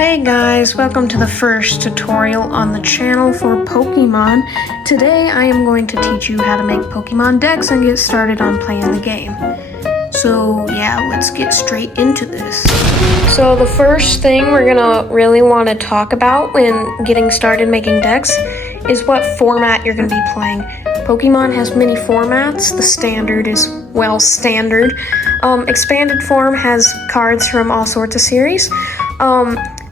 Hey guys, welcome to the first tutorial on the channel for Pokemon. Today I am going to teach you how to make Pokemon decks and get started on playing the game. So yeah, let's get straight into this. So the first thing we're gonna really want to talk about when getting started making decks is what format you're gonna be playing. Pokemon has many formats. The standard is, well, standard. Expanded form has cards from all sorts of series.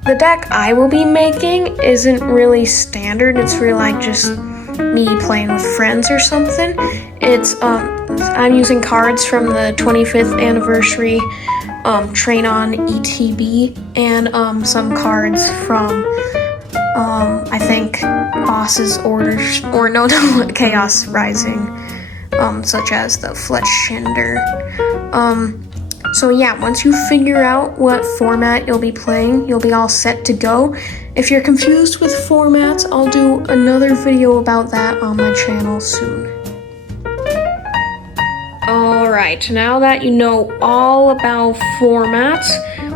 The deck I will be making isn't really standard. It's really like just me playing with friends or something. I'm using cards from the 25th anniversary Train On ETB and some cards from I think Boss's Orders, or no, Chaos Rising, such as the Fletchinder. So yeah, once you figure out what format you'll be playing, you'll be all set to go. If you're confused with formats, I'll do another video about that on my channel soon. Alright, now that you know all about formats,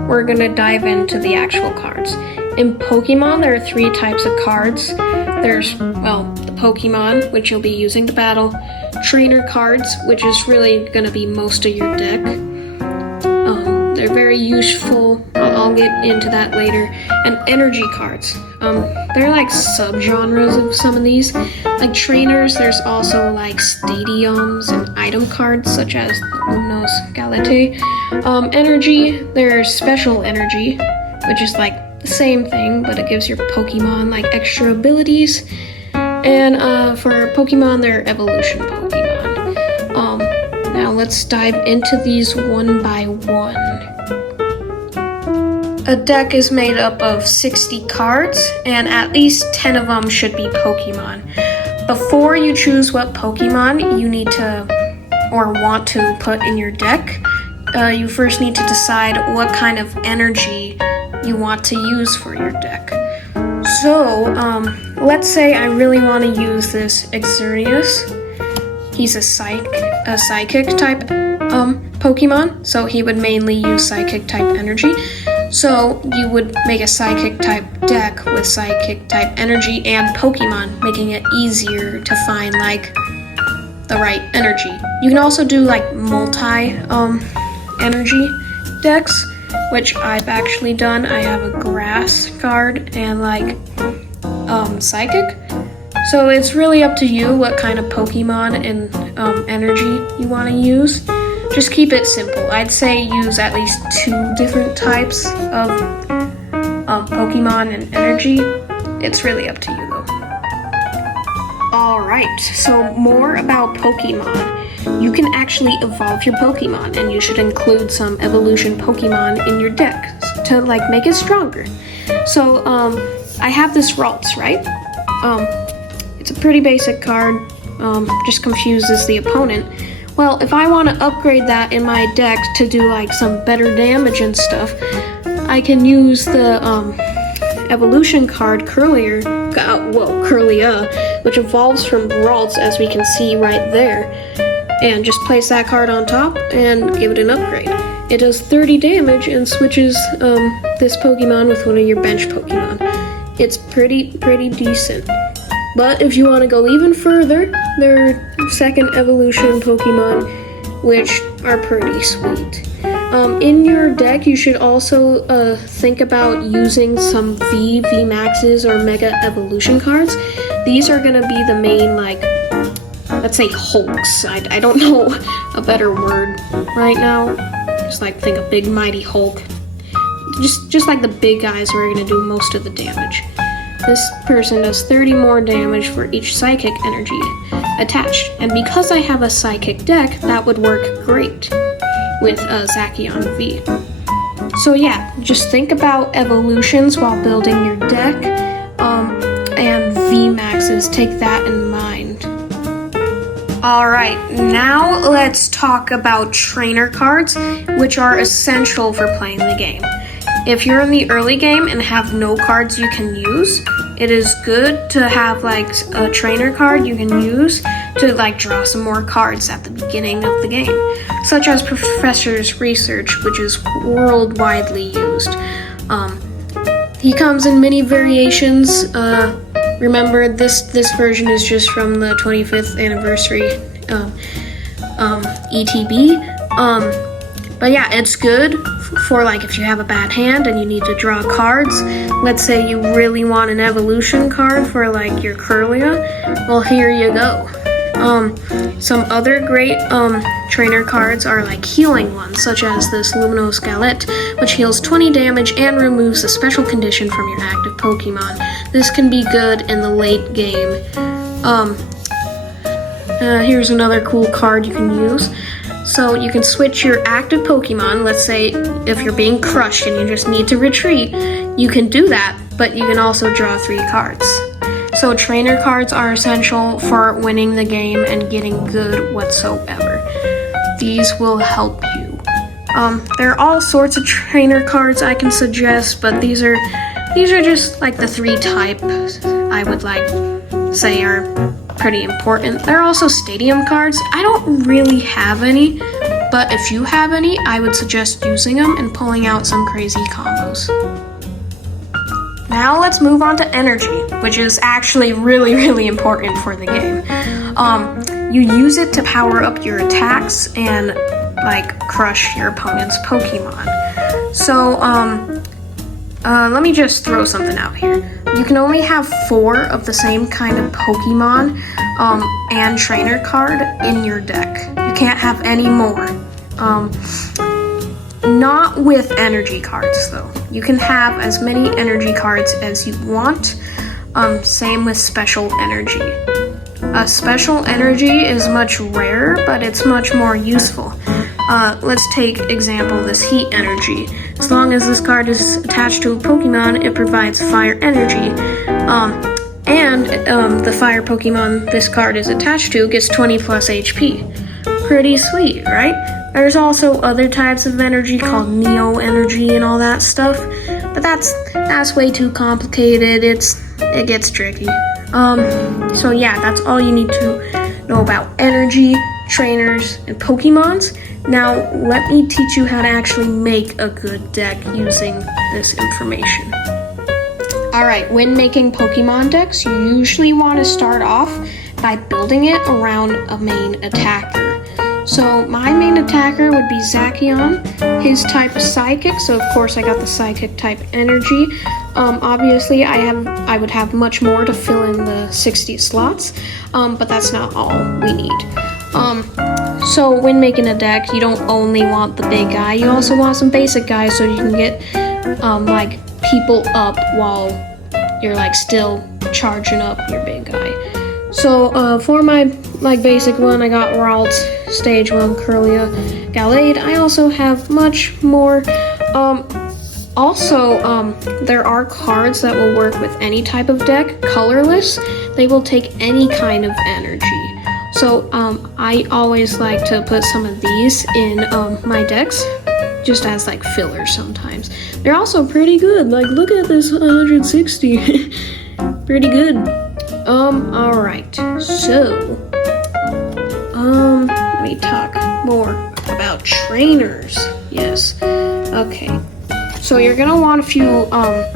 we're gonna dive into the actual cards. In Pokemon, there are 3 types of cards. There's, well, the Pokemon, which you'll be using to battle, trainer cards, which is really gonna be most of your deck. They're very useful. I'll get into that later. And energy cards. They're like subgenres of some of these. Like trainers, there's also like stadiums and item cards such as Unos Galete. Energy, there's special energy, which is like the same thing, but it gives your Pokemon like extra abilities. And for Pokemon, they're evolution Pokemon. Now let's dive into these one by one. A deck is made up of 60 cards, and at least 10 of them should be Pokemon. Before you choose what Pokemon you need to or want to put in your deck, you first need to decide what kind of energy you want to use for your deck. So, let's say I really want to use this Xerneas. He's a psychic type Pokemon, so he would mainly use psychic type energy. So you would make a psychic type deck with psychic type energy and Pokemon, making it easier to find like the right energy. You can also do like multi energy decks, which I've actually done. I have a grass card and like psychic. So it's really up to you what kind of Pokemon and energy you want to use. Just keep it simple. I'd say use at least 2 different types of Pokemon and energy. It's really up to you though. Alright, so more about Pokemon. You can actually evolve your Pokemon, and you should include some evolution Pokemon in your deck to like make it stronger. So I have this Ralts, right? It's a pretty basic card, just confuses the opponent. Well, if I want to upgrade that in my deck to do like some better damage and stuff, I can use the evolution card Curlia, which evolves from Ralts, as we can see right there, and just place that card on top and give it an upgrade. It does 30 damage and switches this Pokemon with one of your bench Pokemon. It's pretty decent. But if you want to go even further, there are second evolution Pokemon, which are pretty sweet. In your deck, you should also think about using some VMAXs or Mega Evolution cards. These are going to be the main, like, let's say Hulks. I don't know a better word right now. Just like think a big mighty Hulk. Just like the big guys who are going to do most of the damage. This person does 30 more damage for each psychic energy attached. And because I have a psychic deck, that would work great with Zacian V. So yeah, just think about evolutions while building your deck, and VMAXs, take that in mind. Alright, now let's talk about trainer cards, which are essential for playing the game. If you're in the early game and have no cards you can use, it is good to have like a trainer card you can use to like draw some more cards at the beginning of the game, such as Professor's Research, which is worldwide used. He comes in many variations. Remember, this version is just from the 25th anniversary ETB. But yeah, it's good for like if you have a bad hand and you need to draw cards. Let's say you really want an evolution card for like your Curlia. Well, here you go. Some other great trainer cards are like healing ones, such as this Luminos Galette, which heals 20 damage and removes a special condition from your active Pokemon. This can be good in the late game. Here's another cool card you can use. So you can switch your active Pokemon. Let's say if you're being crushed and you just need to retreat, you can do that, but you can also draw 3 cards. So trainer cards are essential for winning the game and getting good whatsoever. These will help you. There are all sorts of trainer cards I can suggest, but these are just like the 3 types I would like say are pretty important. There are also stadium cards. I don't really have any, but if you have any, I would suggest using them and pulling out some crazy combos. Now let's move on to energy, which is actually really important for the game. You use it to power up your attacks and like crush your opponent's Pokemon. So let me just throw something out here. You can only have 4 of the same kind of Pokemon and trainer card in your deck. You can't have any more. Not with energy cards though. You can have as many energy cards as you want. Same with special energy. Special energy is much rarer, but it's much more useful. Let's take example this heat energy. As long as this card is attached to a Pokemon, it provides fire energy. The fire Pokemon this card is attached to gets 20 plus HP. Pretty sweet, right? There's also other types of energy called Neo energy and all that stuff, but that's way too complicated. It gets tricky. So yeah, that's all you need to know about energy, trainers, and Pokemons. Now let me teach you how to actually make a good deck using this information. Alright, when making Pokemon decks, you usually want to start off by building it around a main attacker. So my main attacker would be Zacian. His type is Psychic, so of course I got the Psychic type energy. Obviously I would have much more to fill in the 60 slots, but that's not all we need. So when making a deck, you don't only want the big guy, you also want some basic guys so you can get like people up while you're like still charging up your big guy. So for my like basic one, I got Ralts, Stage 1, Curlia, Gallade. I also have much more. There are cards that will work with any type of deck, colorless. They will take any kind of energy. So I always like to put some of these in my decks, just as like filler sometimes. They're also pretty good. Like look at this 160. Pretty good. Alright. So let me talk more about trainers. Yes. Okay. So you're gonna want a few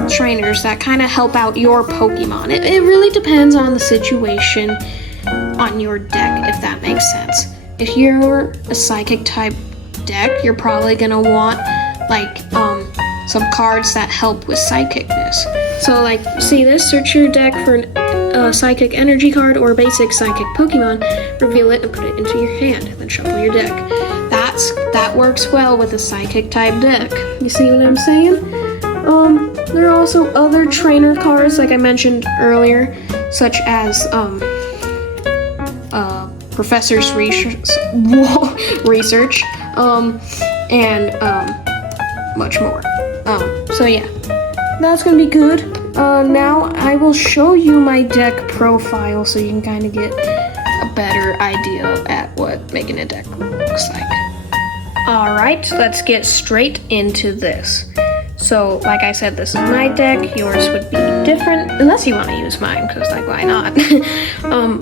trainers that kind of help out your Pokemon. It really depends on the situation on your deck, if that makes sense. If you're a Psychic type deck, you're probably gonna want like some cards that help with psychicness. So like, see this? Search your deck for a Psychic energy card or a basic Psychic Pokemon, reveal it and put it into your hand, then shuffle your deck. That works well with a Psychic type deck. You see what I'm saying? There are also other trainer cards, like I mentioned earlier, such as Professor's Research, and much more. So yeah, that's gonna be good. Now I will show you my deck profile so you can kind of get a better idea at what making a deck looks like. Alright, let's get straight into this. So, like I said, this is my deck. Yours would be different, unless you want to use mine, because, like, why not?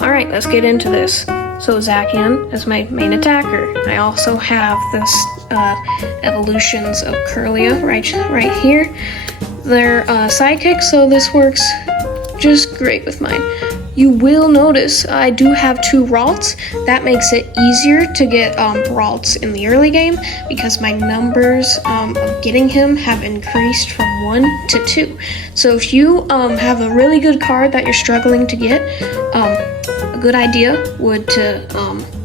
Alright, let's get into this. So, Zacian is my main attacker. I also have this evolutions of Curlia right here. They're psychic, so this works just great with mine. You will notice I do have 2 Ralts. That makes it easier to get Ralts in the early game because my numbers of getting him have increased from 1 to 2. So if you have a really good card that you're struggling to get, a good idea would to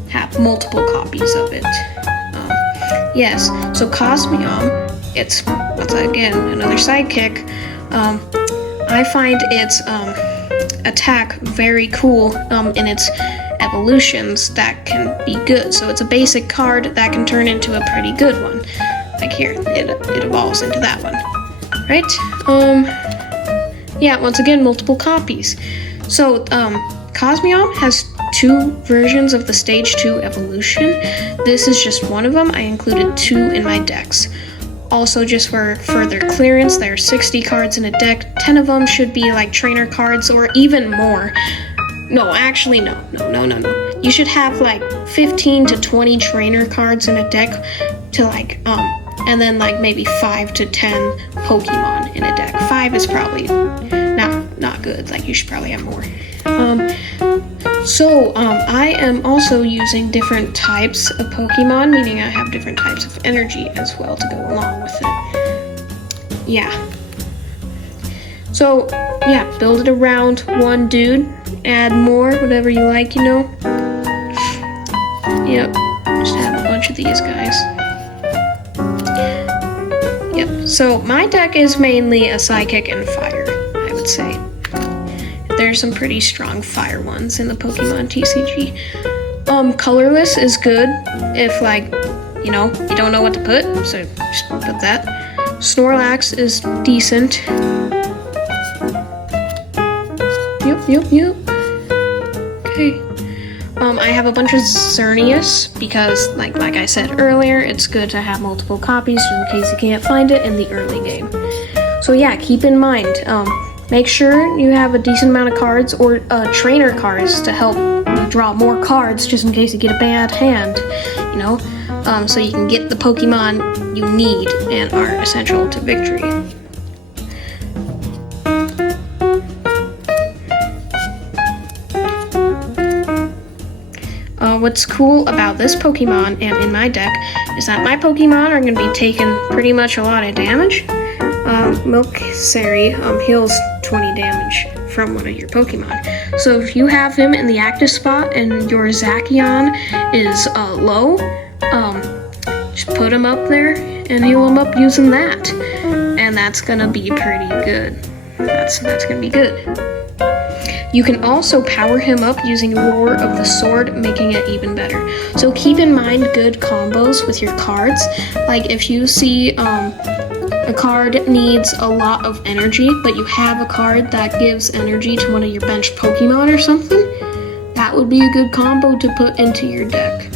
have multiple copies of it. Yes, so Cosmium, it's again another sidekick. I find its attack very cool in its evolutions that can be good. So it's a basic card that can turn into a pretty good one. Like here, it evolves into that one. Right? Yeah, once again, multiple copies. So Cosmium has 2 versions of the Stage 2 evolution. This is just one of them. I included 2 in my decks. Also, just for further clearance, there are 60 cards in a deck. 10 of them should be like trainer cards or even more. No, actually, no. You should have like 15 to 20 trainer cards in a deck to like, and then like maybe 5 to 10 Pokemon in a deck. 5 is probably not good. Like you should probably have more. I am also using different types of Pokemon, meaning I have different types of energy as well to go along with it. Yeah. So, yeah, build it around one dude, add more, whatever you like, you know. Yep, just have a bunch of these guys. Yep, so my deck is mainly a Psychic and Fire, I would say. There's some pretty strong fire ones in the Pokemon TCG. Colorless is good if, like, you know, you don't know what to put, so just put that. Snorlax is decent. Yep. Okay. I have a bunch of Xerneas because, like I said earlier, it's good to have multiple copies just in case you can't find it in the early game. So yeah, keep in mind, make sure you have a decent amount of cards or trainer cards to help you draw more cards just in case you get a bad hand, you know, so you can get the Pokemon you need and are essential to victory. What's cool about this Pokemon and in my deck is that my Pokemon are going to be taking pretty much a lot of damage. Milksari heals 20 damage from one of your Pokemon. So if you have him in the active spot and your Zacian is low, just put him up there and heal him up using that. And that's gonna be pretty good. That's gonna be good. You can also power him up using Roar of the Sword, making it even better. So keep in mind good combos with your cards. Like if you see a card needs a lot of energy, but you have a card that gives energy to one of your bench Pokemon or something, that would be a good combo to put into your deck.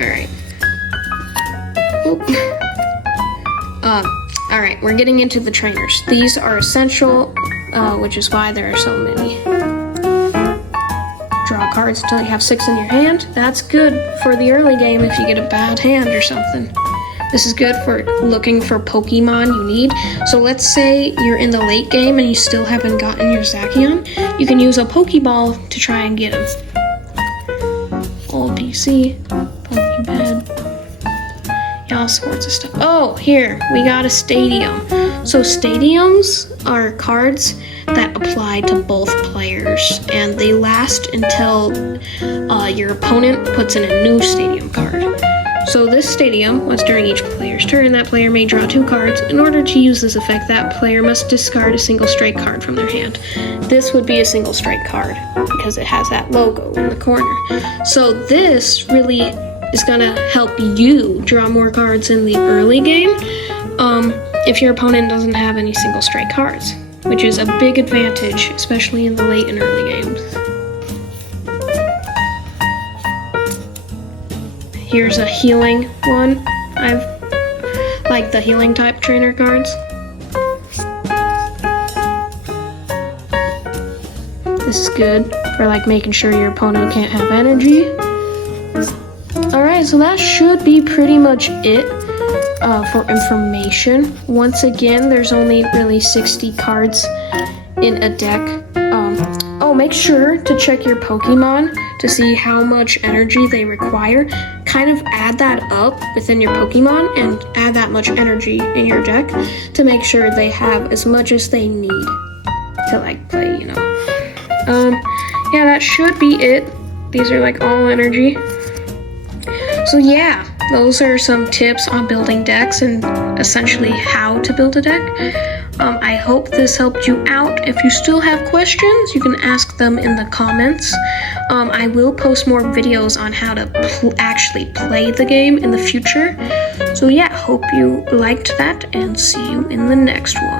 Alright. Alright, we're getting into the trainers. These are essential, which is why there are so many. Draw cards until you have 6 in your hand. That's good for the early game if you get a bad hand or something. This is good for looking for Pokemon you need. So let's say you're in the late game and you still haven't gotten your Zacian. You can use a Pokeball to try and get him. Old PC, Pokepad, yeah, all sorts of stuff. Oh, here, we got a Stadium. So Stadiums are cards that apply to both players, and they last until your opponent puts in a new Stadium card. So this Stadium, once during each player's turn, that player may draw 2 cards. In order to use this effect, that player must discard a single strike card from their hand. This would be a single strike card because it has that logo in the corner. So this really is gonna help you draw more cards in the early game if your opponent doesn't have any single strike cards, which is a big advantage, especially in the late and early games. Here's a healing one. I've like the healing type trainer cards. This is good for like making sure your opponent can't have energy. Alright, so that should be pretty much it for information. Once again, there's only really 60 cards in a deck. Make sure to check your Pokemon to see how much energy they require. Kind of add that up within your Pokemon and add that much energy in your deck to make sure they have as much as they need to like play, you know. Yeah, that should be it. These are like all energy. So yeah, those are some tips on building decks and essentially how to build a deck. I hope this helped you out. If you still have questions, you can ask them in the comments. I will post more videos on how to actually play the game in the future. So yeah, hope you liked that and see you in the next one.